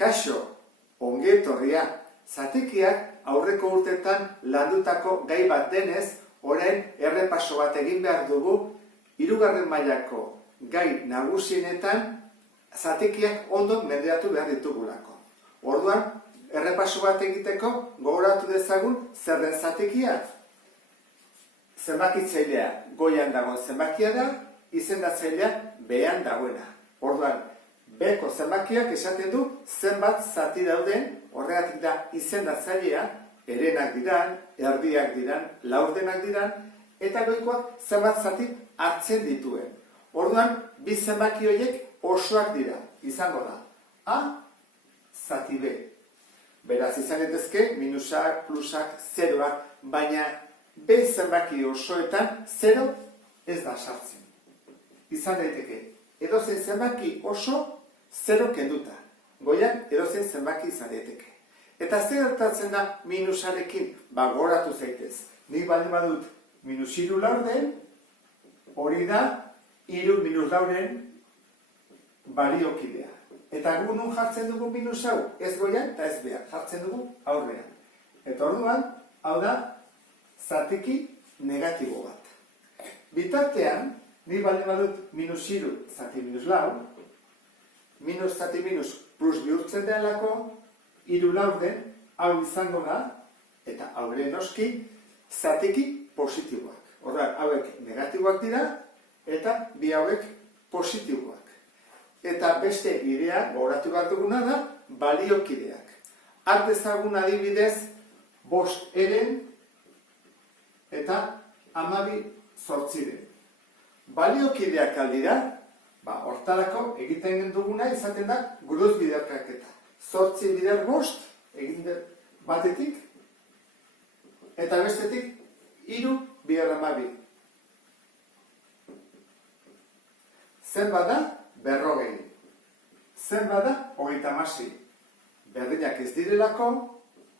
Kaixo, ongi etorria. Zatikiak aurreko urtetan landutako gai bat denez, orain errepaso bat egin behar dugu, 3. mailako gai nagusienetan zatikiak ondo menderatu behar ditugulako. Orduan, errepaso bat egiteko gogoratu dezagun zer den zatikia. Zenbakitzailea goian dago zenbakia da, izendatzailea behean dagoena. Orduan, beko zenbakiak esaten du zenbat zati dauden, horregatik da izendatzailea, herenak diran, erdiak diran, laurdenak diran, eta goikoak zenbat zati hartzen dituen. Orduan, bi zenbaki horiek osoak dira, izango da. A, zati B. Beraz, izan daitezke minusak, plusak, zeroak, baina B zenbaki osoetan zero ez da sartzen. Izan daiteke, edozein zenbaki oso zero kenduta. Goian edozein zenbaki izan daiteke. Eta zer gertatzen da minusarekin? Gogoratu zaitez. Nik baldin badut minus 3 laurden, hori da 3 minus lauren baliokidea. Eta gu nun jartzen dugu minus hau? Ez goian eta ez behar. Jartzen dugu aurrean. Eta orduan, hau da zatiki negatibo bat. Bitartean, nik baldin badut minus 3 zati minus lau, minus zati minus plus bihurtzen delako, 3 laurden, hau izango da, eta haure noski, zatiki positiboak. Orduan, hauek negatiboak dira, eta bi hauek positiboak. Eta beste idea, gogoratu behar duguna da, baliokideak. Har dezagun adibidez, 5 eren, eta 12 zortziren. Baliokideak aldira, hortarako egiten duguna izaten da guruz biderkaketa. 8 bider 5, egin batetik, eta bestetik 3 bider 12. Zenbat da? 40. Zenbat da? 36. Berdinak ez direlako,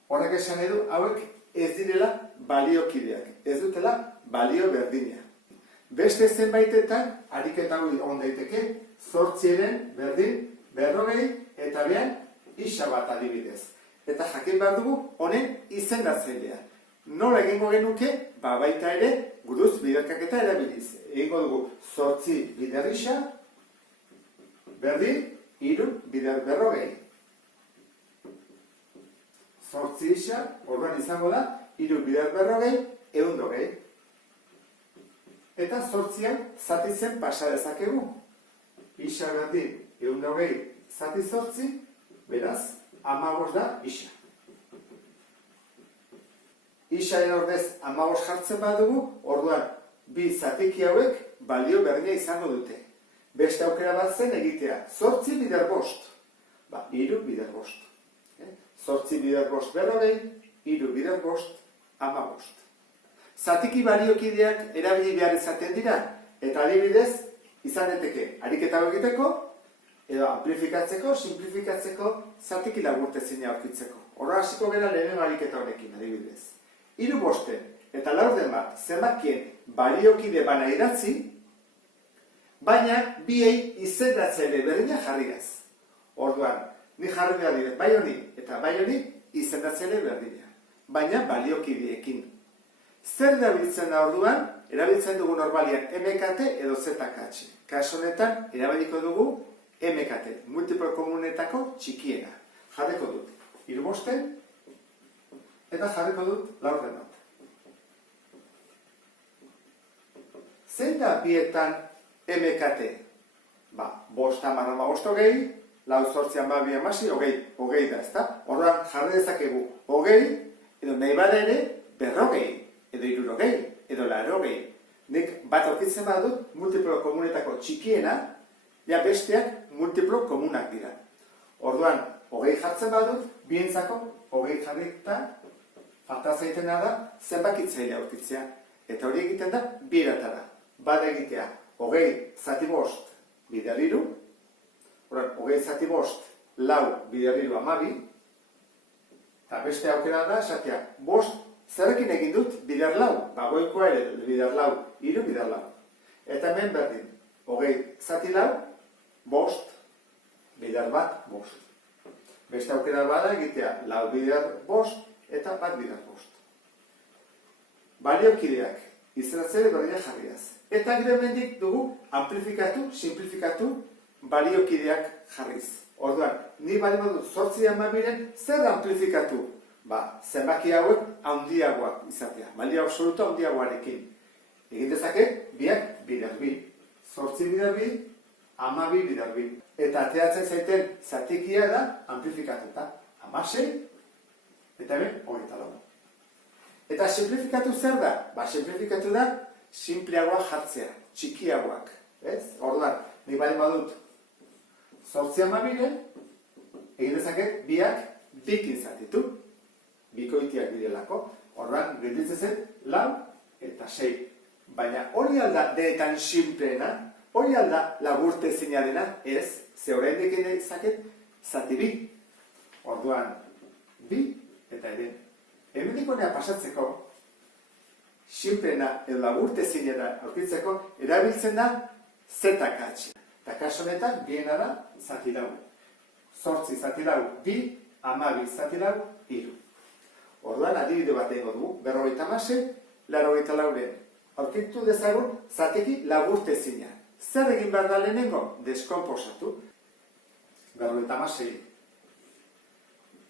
horrek esan edu, hauek ez direla baliokideak. Ez dutela balio berdina. Beste zenbaitetan, ariketa on daiteke, 8 berdin, 40, eta behan, isa bat adibidez. Eta jakin behar dugu, honen izendatzailea. Nola egingo genuke, baita ere, guruz biderkaketa erabiliz. Egingo dugu, 8 bider isa, berdin, 3 bider 40. 8 isa, orduan izango da, 3 bider 40, 120. Eta 8 zati zen pasa dezakegu. Isa berdin, 120 zati 8, beraz, 15 da isa. Isaren ordez 15 jartzen badugu, orduan, bi zatiki hauek balio berdina izango dute. Beste aukera bat zen egitea, 8 bider 5. 3 bider 5. 8 bider 5 40, 3 bider 5, 15. Zatiki baliokideak erabili behar izaten dira, eta adibidez, izan daiteke ariketa egiteko, edo amplifikatzeko, simplifikatzeko, zatiki laburtezina aurkitzeko. Horra hasiko gara lehen ariketa honekin, adibidez. 3 bosten eta laurden bat zenbakien baliokide bana idatzi, baina biei izendatzaile berdina jarriaz. Orduan, ni jarri behar dire, bai honi eta bai honi izendatzaile berdina, baina baliokideekin. Zer erabiltzen da orduan? Erabiltzen dugu normalian MKT edo ZKH. Kaso honetan, erabiliko dugu MKT, multiplo komunetako txikiena. Jarriko dut 3 bosten, eta jarriko dut laurden bat. Zein da bietan MKT? 5 hamar 15 hogei, lau 8 12 16, hogei da, ezta? Orduan jarri dezakegu hogei, edo nahi bada ere 40, edo 60, edo 80. Nik bat aurkitzen badut, multiplo komunetako txikiena, ja besteak multiplo komunak dira. Orduan, hogei jartzen badut, bientzako hogei jarrita, falta zaitena da, zenbakitzailea aurkitzea. Eta hori egiten da, biratara. Bada egitea, hogei zati 5 bider 3, hogei zati 5 lau bider 3 12, eta beste aukera da, esatea, 5 zerrekin egin dut bider 4, goikoa ere bider 4, 3 bider 4. Eta hemen berdin, hogei zati 4, 5 bider 1, 5. Beste aukera bada egitea 4 bider 5 eta 1 bider 5. Baliokideak izendatzea berdina jarriaz. Eta gero hemendik dugu amplifikatu, simplifikatu baliokideak jarriz. Orduan, ni baldin badut 8 12 zer amplifikatu? Zenbaki hauek handiagoak izatea. Balio absoluto handiagoarekin. Egin dezake, biak bider 2. 8 bider 2, 12 bider 2. Eta ateratzen zaiten zatikia da amplifikatuta. 16 eta hemen 24. Eta simplifikatu zer da? Simplifikatu da simpleagoa jartzea, txikiagoak. Orduan, nik baldin badut 8 12, egin dezaket biak bikin zatitu. Bikoitiak direlako. Orduan, gelditzen zen 4 eta 6. Baina hori alda deetan simpleena, hori alda laburte ezina dena, ez, ze oraindik egin dezaket zati 2. Orduan, 2 eta ere. Hemendik honea pasatzeko, simpleena edo laburte ezinera aurkitzeko, erabiltzen da ZKH. Eta kasu honetan, biena da zati 4. 8 zati 4, 2, 12 zati 4, 3. Orduan, adibide bat egingo dugu, 56, 84. Aurkitu dezagun, zatiki laburte ezina. Zer egin behar da lehenengo? Deskomposatu. 56.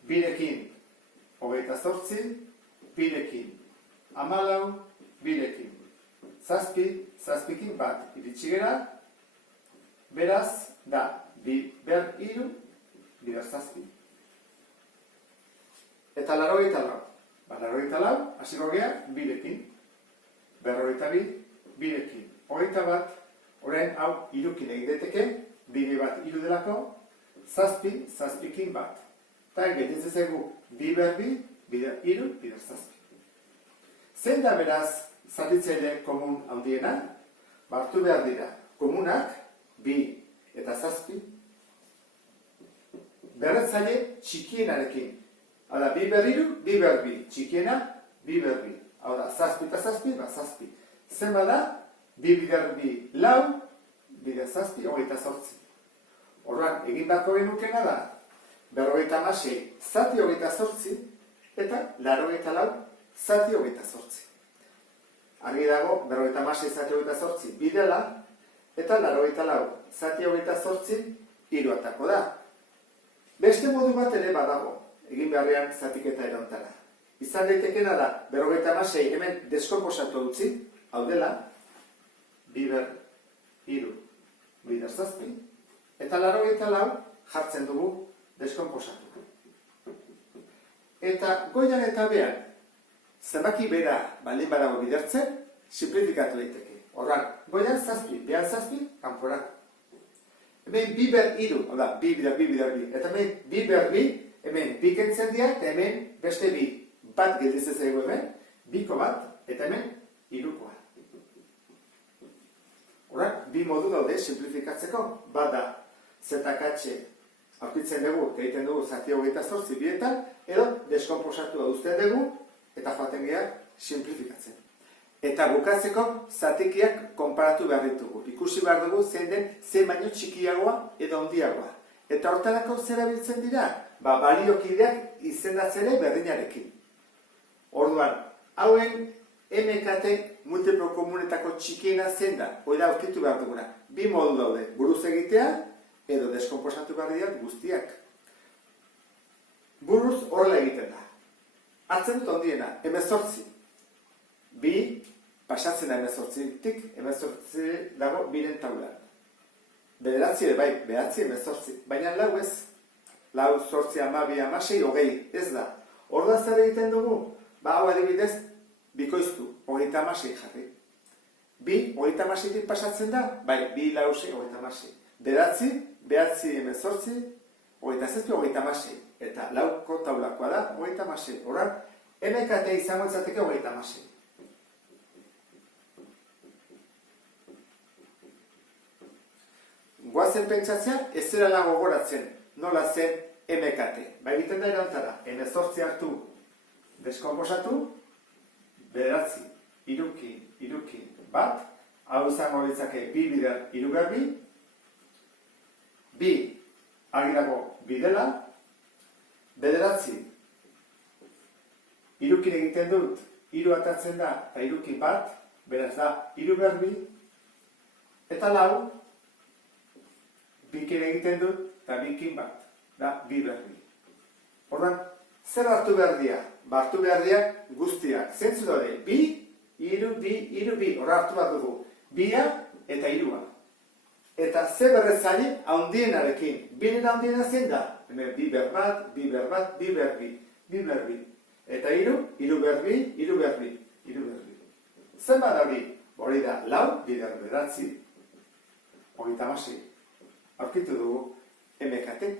2rekin 28, 2rekin 14, 2rekin 7, 7ekin 1. Iritsi gera, beraz, da, 2 ber 3, bider 7. Eta 84. 84, hasiko gea, 2rekin. 42, 2rekin. 21, orain hau 3ekin egin daiteke, 2 bat 3 delako, 7, 7ekin 1. Eta gelditzen zaigu 2 ber 2, bider 3, bider 7. Zein da beraz zatitzaile komun handiena? Hartu behar dira komunak 2 eta 7, berretzaile txikienarekin. Hau da, 2 ber 3, 2 ber 2, txikiena 2 ber 2. Hau da, 7 eta 7, 7. Zen bada, 2 bider 2 lau, bider 7, 28. Orduan, egin bako genukena da, 56, zati 28, eta 84, zati 28. Argi dago, 56, zati 28, bidela, eta 84, zati 28, hiruatako da. Beste modu bat ere badago, egin beharrean zatiketa erontara. Izan daitekena da, 56 hemen deskomposatu utzi, hau dela, 2 ber 3, bider 7, eta 84 jartzen dugu deskomposatu. Eta goian eta behan, zenbaki bera baldin badago bidertzen, simplifikatu daiteke. Orduan, goian 7, behan 7, kanpora. Hemen 2 ber 3, hau da, 2 bider 2 bider 2, eta hemen 2 ber 2, hemen 2 kentzen dira, eta hemen beste 2. Bat gelditzen zaigu hemen, 2ko bat, eta hemen 3koa. Horak, 2 modu daude simplifikatzeko, bat da ZKH aurkitzen dugu, egiten dugu zati 28 bietan, edo deskomposatua uzten dugu, eta joaten geha simplifikatzen. Eta bukatzeko zatikiak konparatu behar ditugu. Ikusi behar dugu zein den zein baino txikiagoa edo handiagoa. Eta hortarako zer erabiltzen dira? Baliokideak izendatzele berdinarekin. Orduan, hauen MKT multiplo komunetako txikiena zen da, hori da aurkitu behar duguna. 2 modu daude, buruz egitea edo deskomposatu behar dira guztiak. Buruz horrela egiten da. Hartzen dut ondiena, 18. 2 pasatzen da 18tik, 18 dago 2ren taulan. 9 bai, 18, baina 4 ez. 4, 8, 12, 16, 20, ez da. Orduan zer egiten dugu? Hau adibidez, bikoiztu, 36 jarri. 2, 36tik pasatzen da? Bai, 2, 4, 6, 36. 9, 9, 18, 27, 36. Eta 4ko taulakoa da, 36. Horran, MKT izango izateke 36. Goazen pentsatzea, ez zera gogoratzen, nola zen MKT. Ba egiten da erantara, 18 hartu, deskomposatu, 9, 3, 1, hau izango ditzake 2 bider 3 ber 2, 2 argi dago bidela, bederatzi. Hirukin egiten dut, hiru atatzen da, eta hirukin bat, beraz da, hiru berbi, eta lau, bikin egiten dut, eta bikin bat, da, bi berbi. Orduan, zer hartu behar dira? Hartu behar dira guztiak. Zentzu daude, bi, hiru, bi, horra hartu bat dugu. Bia eta hirua. Eta ze berrezari haundienarekin. Biren haundiena zein da? Hemen bi berbat, bi berbat, bi berbi, bi berbi. Eta hiru, hiru berbi, hiru berbi, hiru berbi. Zenbat hori? Hori da, lau, bider beratzi, hogeita hamasei. Aurkitu dugu, MKT.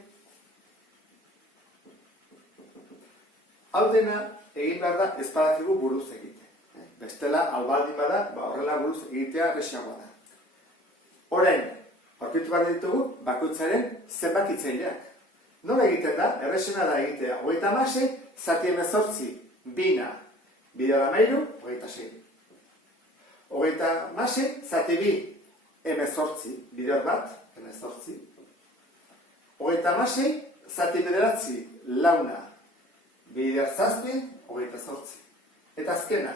Hau dena egin behar da ez badakigu buruz egite. Bestela, albaldin bada, horrela buruz egitea erresiagoa da. Orain, aurkitu behar ditugu, bakoitzaren zenbakitzaileak. Nola egiten da? Erresena da egitea. Hogeita hamasei, zati hemezortzi, bina, bider hamairu, hogeita sei. Hogeita hamasei, zati bi, hemezortzi, bider bat, hemezortzi. Hogeita hamasei, zati bederatzi, launa, bider zazpi, hogeita zortzi. Eta azkena,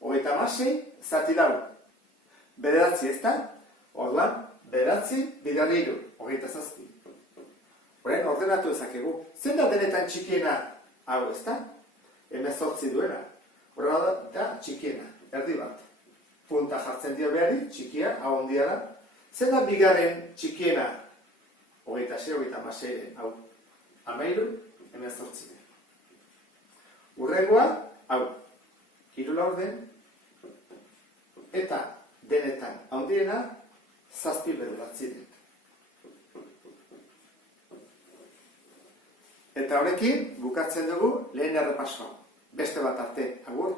hogeita hamasei, zati lau, bederatzi ez da, orduan, bederatzi, bider hiru, hogeita zazpi. Horren, ordenatu ezakegu. Zein da denetan txikiena hau ez da? Hemezortzi duena. Horren da txikiena, erdi bat. Punta jartzen dio behari, txikia, hau ondia da. Zein da bigarren txikiena? Hogeita sei, hogeita hamasei, hau. Hamairu, hemezortzi. Hurrengoa, hau. Hiru laurden. Eta denetan handiena, zazpi bederatzi. Eta horrekin bukatzen dugu lehen errepasoa. Beste bat arte, agur.